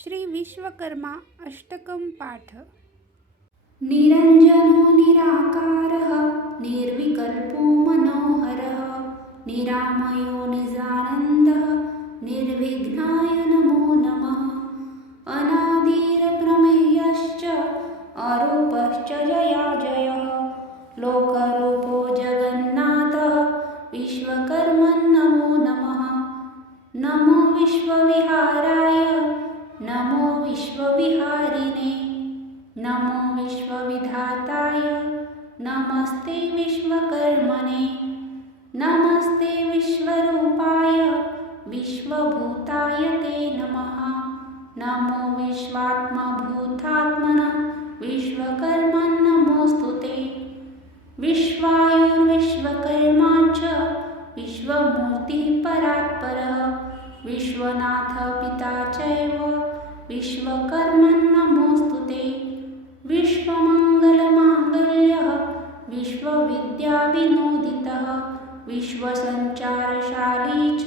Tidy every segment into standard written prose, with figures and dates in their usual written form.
श्री विश्वकर्मा अष्टकं पाठ। निरञ्जनो निराकारः निर्विकल्पो मनोहरः निरामयो निजानन्दः निर्विघ्नाय नमो नमः। अनादिरप्रमेयश्च अरूपश्च जयाजयः लोकरूपो जगन्नाथः विश्वकर्मन्नमो नमः। नमो विश्वविहाराय नमो विश्वविहारिणे नमो विश्वविधाताय नमस्ते विश्वकर्मणे। नमस्ते विश्वरूपाय विश्वभूताय ते नमः। नमो विश्वात्मभूतात्मन विश्वकर्मन्नमोऽस्तुते। विश्वायुर्विश्वकर्मा च विश्वमूर्तिः परात्परः विश्वनाथ पिता चैव विश्वकर्मन्नमोऽस्तुते। विश्वमङ्गलमाङ्गल्यः विश्वविद्याविनोदितः विश्वसञ्चारशाली च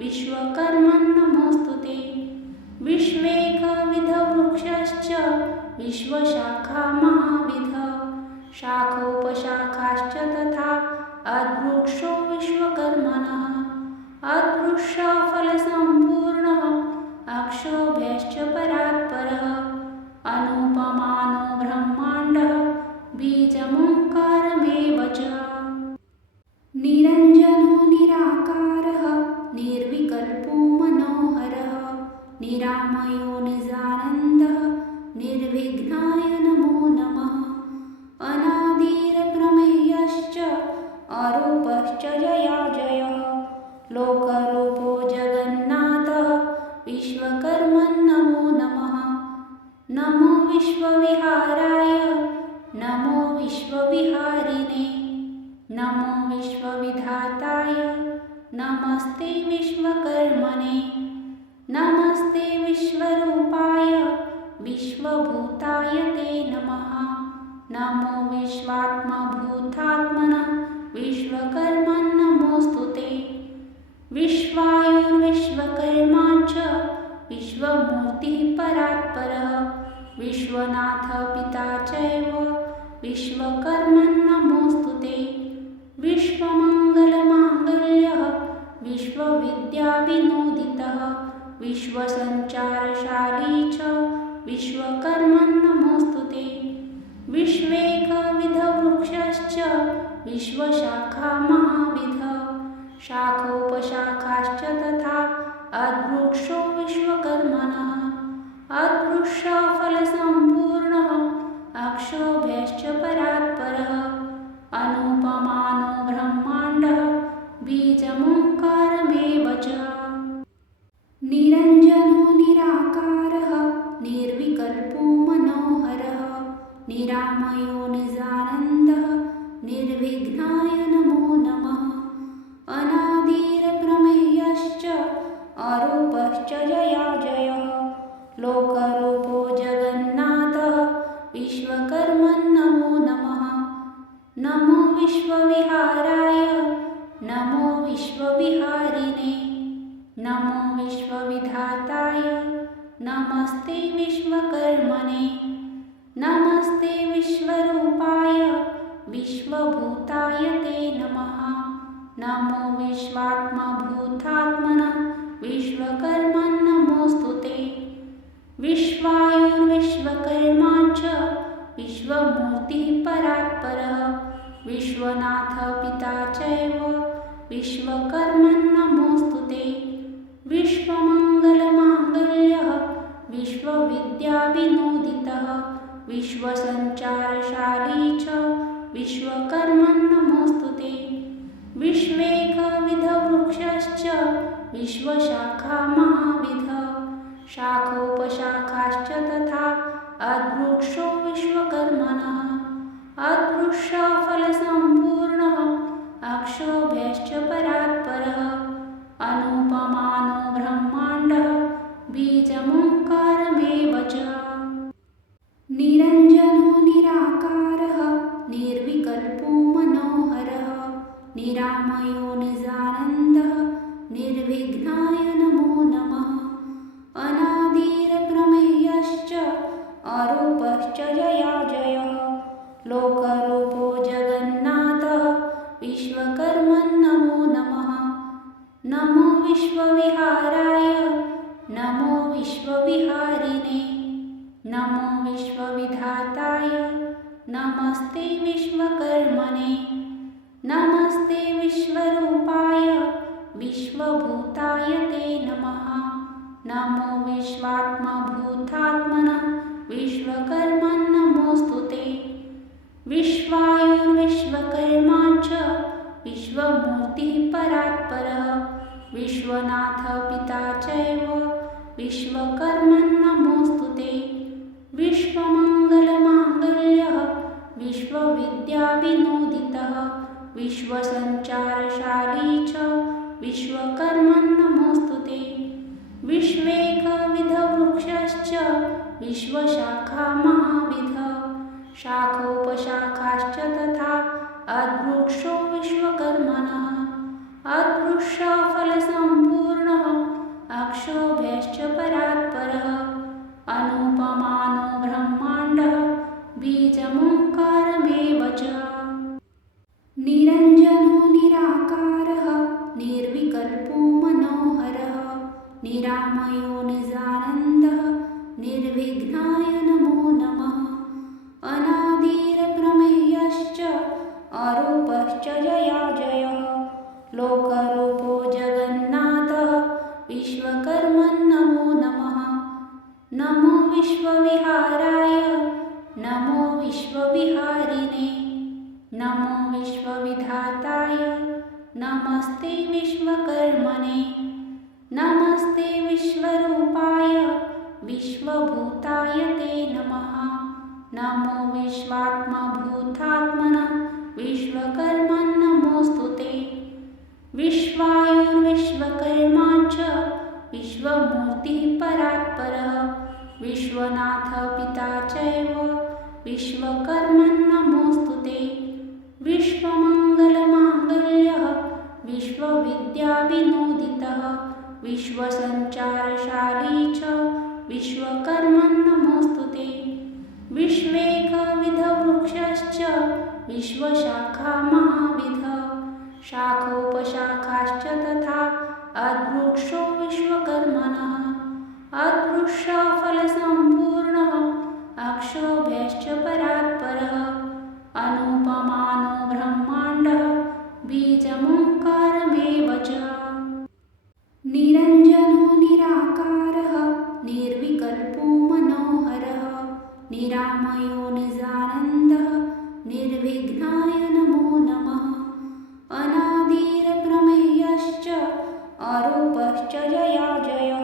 विश्वकर्मन्नमोऽस्तुते। विश्वेकविधवृक्षश्च विश्वशाखामहाविधः शाखोपशाखाश्च तथा अद्वृक्षो विश्वकर्मणः। अद्वृक्षफलसम्पूर्णः अक्षोभ्यश्च परात्परः अनुपमानो ब्रह्माण्डः बीजमोङ्कारमेव च। निरञ्जनो निराकारः निर्विकल्पो मनोहरः निरामयो निजानन्दः निर्विघ्नाय नमो नमः। अनादिरप्रमेयश्च अरूपश्च जयाजयः लोकरूपो जगन्नाथः विश्वकर्मन्नमो नमः। नमो विश्वविहाराय नमो विश्वविहारिणे नमो विश्वविधाताय नमस्ते विश्वकर्मणे। नमस्ते विश्वरूपाय विश्वभूताय ते नमः। नमो विश्वात्मभूतात्मन विश्वकर्मन्नमोऽस्तुते। विश्वायुर्विश्वकर्मा च विश्वमूर्तिः परात्परः विश्वनाथ पिता चैव विश्वकर्मन्नमोऽस्तुते। विश्वमङ्गलमाङ्गल्यः विश्वविद्याविनोदितः विश्वसञ्चारशाली च विश्वकर्मन्नमोऽस्तुते। विश्वेकविधवृक्षश्च विश्वशाखामहाविधः शाखोपशाखाश्च तथा अद्वृक्षो विश्वकर्मणः। अद्वृक्षफलसम्पूर्णः अक्षोभ्यश्च परात्परः अनुपमानो ब्रह्माण्डः बीजमोङ्कारमेव च। निरञ्जनो निराकारः निर्विकल्पो मनोहरः निरामयो निजानन्दः निर्विघ्नाय नमो नमः। अनादिरप्रमेयश्च अरूपश्च जयाजयः लोकरूपो जगन्नाथः विश्वकर्मन्नमो नमः। नमो विश्वविहाराय नमो विश्वविहारिणे नमो विश्वविधाताय नमस्ते विश्वकर्मणे। नमस्ते विश्वरूपाय विश्वभूताय ते नमः। नमो विश्वात्मभूतात्मन विश्वकर्मन्नमोऽस्तुते। विश्वायुर्विश्वकर्मा च विश्वमूर्तिः परात्परः विश्वनाथ पिता चैव विश्वकर्मन्नमोऽस्तुते। विश्वमङ्गलमाङ्गल्यः विश्वविद्याविनोदितः विश्वसञ्चारशाली च विश्वकर्मन्नमोऽस्तुते। विश्वेकविधवृक्षश्च विश्वशाखामहाविधः शाखोपशाखाश्च तथा अद्वृक्षो विश्वकर्मणः। अद्वृक्षफलसम्पूर्णः अक्षोभ्यश्च परात्परः अनुपमानो ब्रह्माण्डः बीजमोङ्कारमेव च। निरञ्जनो निराकारः निर्विकल्पो मनोहरः निरामयो निजानन्दः निर्विघ्नाय नमो नमः। अनादिरप्रमेयश्च विश्वविहारिणे नमो विश्वविधाताय नमस्ते विश्वकर्मणे नमस्ते विश्वरूपाय विश्वभूताय ते नमः नमो विश्वात्मभूतात्मनः विश्वकर्मन् नमोऽस्तु ते विश्वायुर्विश्वकर्मा च विश्वमूर्तिः परात्परः विश्वनाथ पिता चैव विश्वकर्मन् नमोऽस्तु ते विश्वमङ्गलमाङ्गल्यः विश्वविद्याविनोदितः विश्वसञ्चारशाली च विश्वकर्मन् नमोऽस्तु ते विश्वेकविधवृक्षश्च विश्वशाखामहाविधः शाखोपशाखाश्च तथा अद्वृक्षो विश्वकर्मणः अद्वृक्षफलसम्पूर्णः अक्षोभ्यश्च परात्परः अनुपमानो ब्रह्माण्डः बीजमोङ्कारमेव च निरञ्जनो निराकारः निर्विकल्पो मनोहरः निरामयो निजानन्दः निर्विघ्नाय नमो नमः अनादिरप्रमेयश्च अरूपश्च जयाजयः लोकरूपो जगन्नाथः विश्वकर्मन् नमो नमः नमो विश्वविहाराय नमो विश्वविहारिणे नमो विश्वविधाताय नमस्ते विश्वकर्मणे नमस्ते विश्वरूपाय विश्वभूताय ते नमः नमो विश्वात्मभूतात्मनः विश्वकर्मन् नमोऽस्तु ते विश्वायुर्विश्वकर्मा च विश्वमूर्तिः परात्परः विश्वनाथ पिता चैव विश्वकर्मन् नमोऽस्तु ते विश्वमङ्गलमाङ्गल्यः विश्वविद्याविनोदितः विश्वसञ्चारशाली च विश्वकर्मन् नमोऽस्तु ते विश्वेकविधवृक्षश्च विश्वशाखामहाविधः शाखोपशाखाश्च तथा अद्वृक्षो विश्वकर्मणः अद्वृक्षफलसम्पूर्णः अक्षोभ्यश्च परात्परः अनुपमानो ब्रह्माण्डः बीजमोङ्कारमेव च निरञ्जनो निराकारः निर्विकल्पो मनोहरः निरामयो निजानन्दः निर्विघ्नाय नमो नमः अनादिरप्रमेयश्च अरूपश्च जयाजयः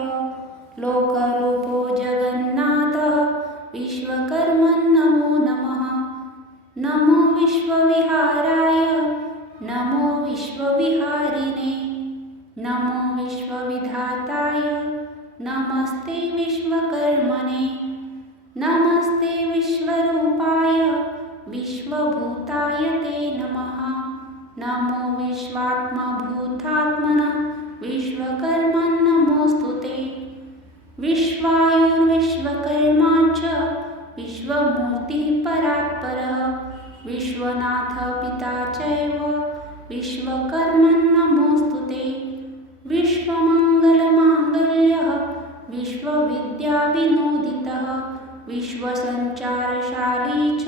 लोकरूपो जगन्नाथः विश्वकर्मन् नमो नमः नमो विश्वविहाराय नमो विश्वविहारिणे नमो विश्वविधाताय नमस्ते विश्वकर्मणे नमस्ते विश्वरूपाय विश्वभूताय ते नमः नमो विश्वात्मभूतात्मनः विश्वकर्मन् नमोऽस्तु ते विश्वायुर्विश्वकर्मा च विश्वमूर्तिः परात्परः विश्वनाथ पिता चैव विश्वकर्मन् नमोऽस्तु ते विश्वमङ्गलमाङ्गल्यः विश्वविद्याविनोदितः विश्वसञ्चारशाली च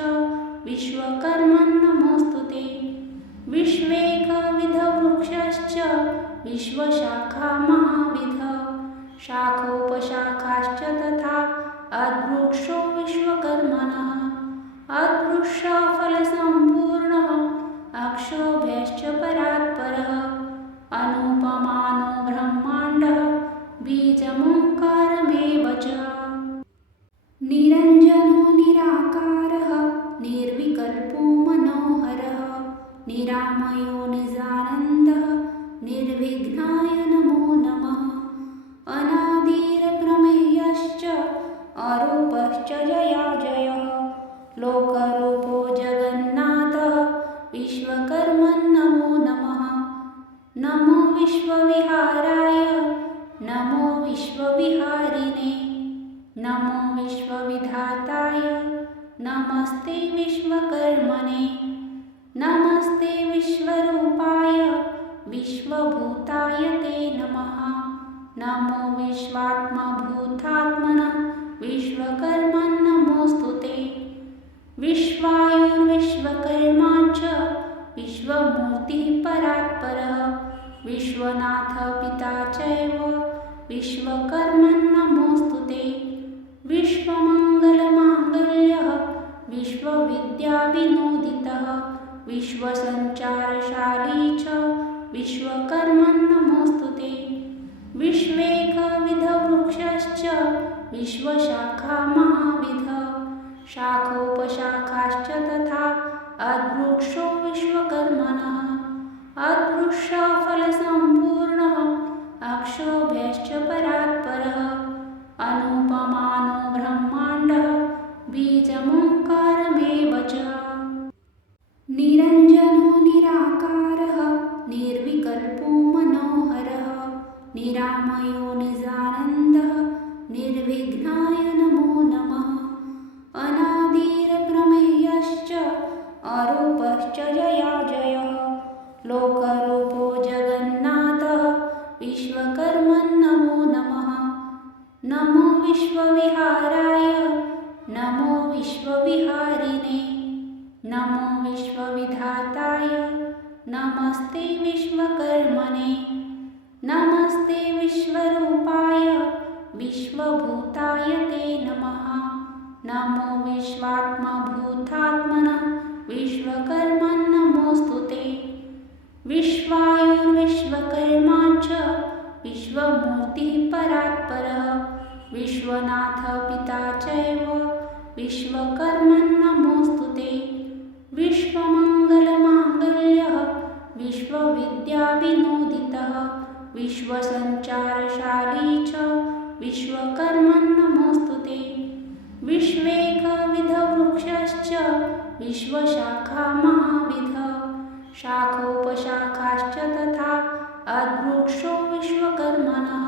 विश्वकर्मन् नमोऽस्तु ते विश्वेकविधवृक्षश्च विश्वशाखामहाविधः शाखोपशाखाश्च तथा अद्वृक्षो विश्वकर्मणः अद्वृक्षफलसम्पूर्णः अक्षोभ्यश्च परात्परः अनुपमानो ब्रह्माण्डः बीजमोङ्कारमेव च निरञ्जनो निराकारः निर्विकल्पो मनोहरः निरामयो निजानन्दः निर्विघ्नाय नमो नमः अनादिरप्रमेयश्च अरूपश्च जयाजयः लोकरूपो जगन्नाथः विश्वकर्मन् नमो नमः नमो विश्वविहाराय नमो विश्वविहारिणे नमो विश्वविधाताय नमस्ते विश्वकर्मणे नमस्ते विश्वरूपाय विश्वभूताय ते नमः नमो विश्वात्मभूतात्मनः विश्वकर्मन्नमोऽस्तु ते। विश्वायुर्विश्वकर्मा च विश्वमूर्तिः परात्परः विश्वनाथ पिता चैव विश्वकर्मन्नमोऽस्तु ते। विश्वमङ्गलमाङ्गल्यः विश्वविद्याविनोदितः विश्वसञ्चारशाली च विश्वकर्मन्नमोऽस्तु ते। विश्वेकविधवृक्षश्च विश्वशाखामहाविधः शाखोपशाखाश्च तथा अद्वृक्षो विश्वकर्मणः। अद्वृक्षफलसम्पूर्णः अक्षोभ्यश्च परात्परः अनुपमानो ब्रह्माण्डः बीजमोङ्कारमेव च। निरञ्जनो निराकारः निर्विकल्पो मनोहरः निरामयो निजानन्दः निर्विघ्नाय नमो नमः। अनादिरप्रमेयश्च अरूपश्च जयाजयः लोकरूपो जगन्नाथः विश्वकर्मन्नमो नमः। नमो विश्वविहाराय नमो विश्वविहारिणे नमो विश्वविधाताय नमस्ते विश्वकर्मणे। नमस्ते विश्वरूपाय विश्वभूताय ते नमः। नमो विश्वात्मभूतात्मनः विश्वकर्मन्नमोऽस्तु ते। विश्वायुर्विश्वकर्मा च विश्वमूर्तिः परात्परः विश्वनाथ पिता चैव विश्वकर्मन्नमोऽस्तु ते। विश्वमङ्गलमाङ्गल्यः विश्वविद्याविनोदितः विश्वसञ्चारशाली च विश्वकर्मन्नमोऽस्तु ते। विश्वेकविधवृक्षश्च विश्वशाखामहाविधः शाखोपशाखाश्च तथा अद्वृक्षो विश्वकर्मणः।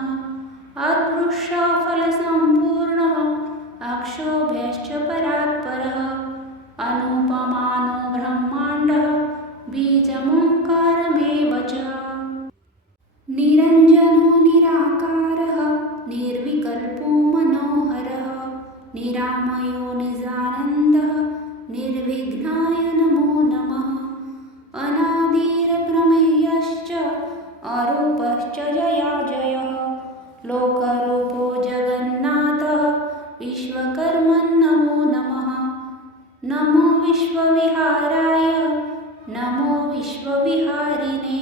अद्वृक्षफलसम्पूर्णः अक्षोभ्यश्च परात्परः अनुपमानो ब्रह्माण्डः बीजमोङ्कारमेव च। निरञ्जनो निराकारः निर्विकल्पो मनोहरः निरामयो निजानन्दः निर्विघ्नाय नमो नमः। अनादिरप्रमेयश्च अरूपश्च जयाजयः लोकरूपो जगन्नाथः विश्वकर्मन्नमो नमः। नमो विश्वविहाराय नमो विश्वविहारिणे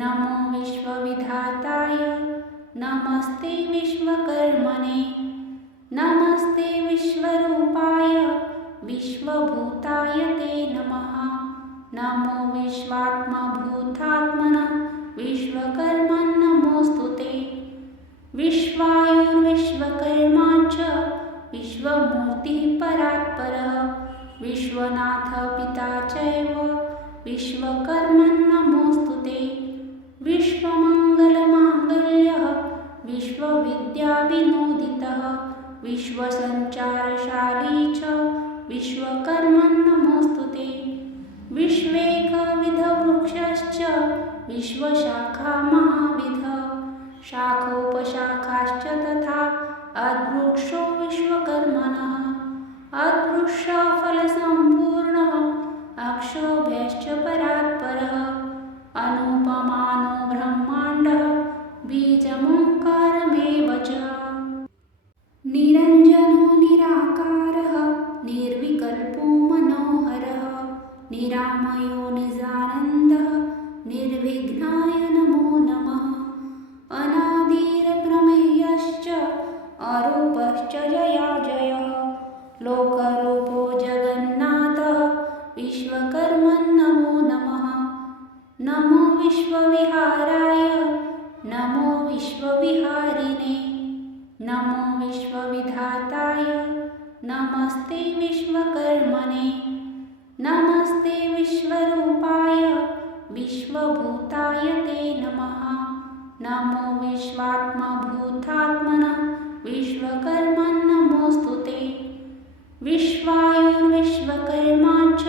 नमो विश्वविधाताय नमस्ते विश्वकर्मणे। नमस्ते विश्वरूपाय विश्वभूताय ते नमः। नमो विश्वात्मभूतात्मनः विश्वकर्मन्नमोऽस्तु ते। विश्वायुर्विश्वकर्मा च विश्वमूर्तिः परात्परः विश्वनाथ पिता चैव विश्वकर्मन्नमोऽस्तु ते। विश्वमङ्गलमाङ्गल्यः विश्वविद्याविनोदितः विश्वसञ्चारशाली च विश्वकर्मन्नमोऽस्तु ते। विश्वेकविधवृक्षश्च विश्वशाखामहाविधः शाखोपशाखाश्च तथा अद्वृक्षो विश्वकर्मणः। अद्वृक्षफलसम्पूर्णः अक्षोभ्यश्च परात्परः अनुपमानो ब्रह्माण्डः बीजमोङ्कारमेव च। निरञ्जनो निराकारः निर्विकल्पो मनोहरः निरामयो निजानन्दः निर्विघ्नाय नमो नमः। अनादिरप्रमेयश्च अरूपश्च जयाजयः लोकरूपो जगन्नाथः विश्वकर्मन्नमो नमः। नमो विश्वविहाराय नमो विश्वविहारिणे नमो विश्वविधाताय नमस्ते विश्वकर्मणे। नमस्ते विश्वरूपाय विश्वभूताय ते नमः। नमो विश्वात्मभूतात्मनः विश्वकर्मन्नमोऽस्तु ते। विश्वायुर्विश्वकर्मा च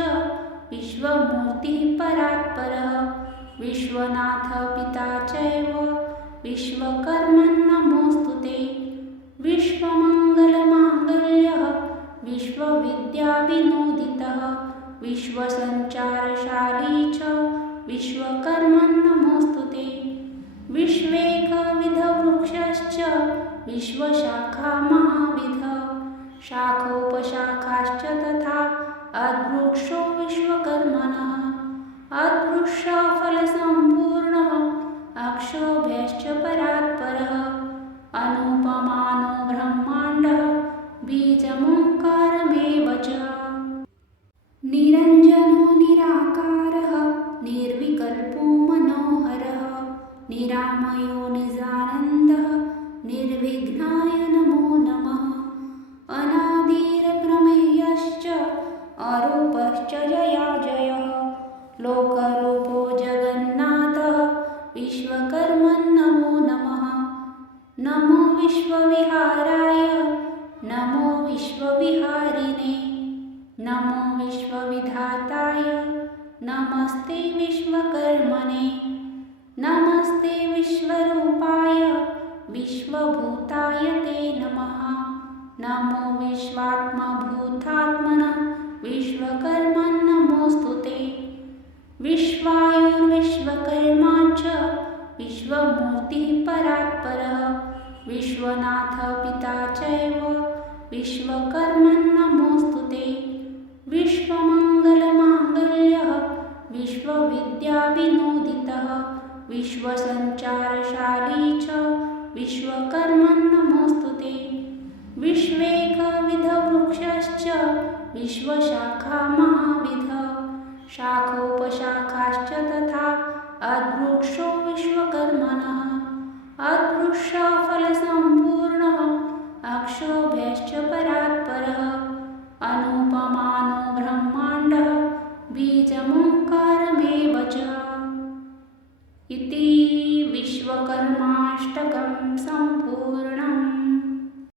विश्वमूर्तिः परात्परः विश्वनाथ पिता चैव विश्वकर्मन् विश्वविद्याविनोदितः विश्वसञ्चारशाली च विश्वकर्मन् नमोऽस्तु ते। विश्वेकविधवृक्षश्च विश्वशाखा महाविध शाखोपशाखाश्च तथा अद्वृक्षो विश्वकर्मणः। अद्वृक्षफलसम्पूर्णः अक्षोभ्यश्च परात्परः अनुपमानो ब्रह्माण्डः बीजमोङ्कारमेव च। निरञ्जनो निराकारः निर्विकल्पो मनोहरः निरामयो निजानन्दः निर्विघ्नाय नमो नमः। अनादिरप्रमेयश्च अरूपश्च जयाजयः लोकरूपो जगन्नाथः विश्वकर्मन् नमो नमः। नमो विश्वविहाराय नमो विश्वविहारिणे नमो विश्वविधाताय नमस्ते विश्वकर्मणे। नमस्ते विश्वरूपाय विश्वभूताय ते नमः। नमो विश्वात्मभूतात्मनः विश्वकर्मन् नमोऽस्तु ते। विश्वायुर्विश्वकर्मा च विश्वमूर्तिः परात्परः विश्वनाथ पिता चैव विश्वकर्मन् नमोऽस्तु ते। विश्वमङ्गलमाङ्गल्यः विश्वविद्याविनोदितः विश्वसञ्चारशाली च विश्वकर्मन् नमोऽस्तु ते। विश्वेकविधवृक्षश्च विश्वशाखा महाविध शाखोपशाखाश्च तथा अद्वृक्षो विश्वकर्मणः। अद्वृक्षफलसम्पूर्णः अक्षोभ्यश्च परात्परः अनुपमानो ब्रह्माण्डः बीजमोङ्कारमेव च। इति विश्वकर्माष्टकं सम्पूर्णम्।